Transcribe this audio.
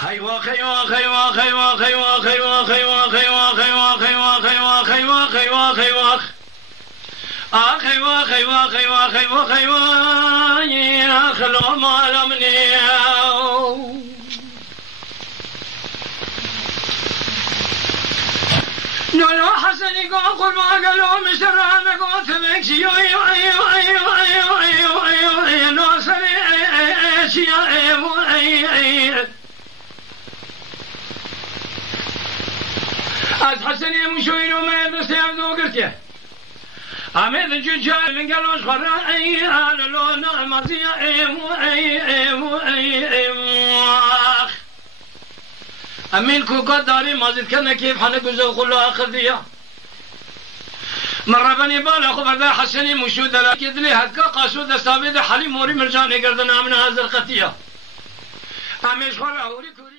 خيوا خيوا خيوا خيوا خيوا خيوا خيوا خيوا خيوا خيوا خيوا خيوا خيوا خيوا خيوا خيوا خيوا خيوا خيوا يا خلو مالمني نولو حسني قول ما قالوا مشرنا قول تبكي يو يو يو يو يو يو يو نو سري از حسني مشوينو ما يدسيابدو قرتيه أمد الججال قالوش خرائي على لون المرضية أمين كوكا داري ما زد كنا كيف حنك وزو خلو أخذية مرة بني بالا خبر ذا حسني مشود لا كدلي هكا قاسود استابد حلي موري مرجاني قردنا من هذا القتية أميش خلا هوري كوري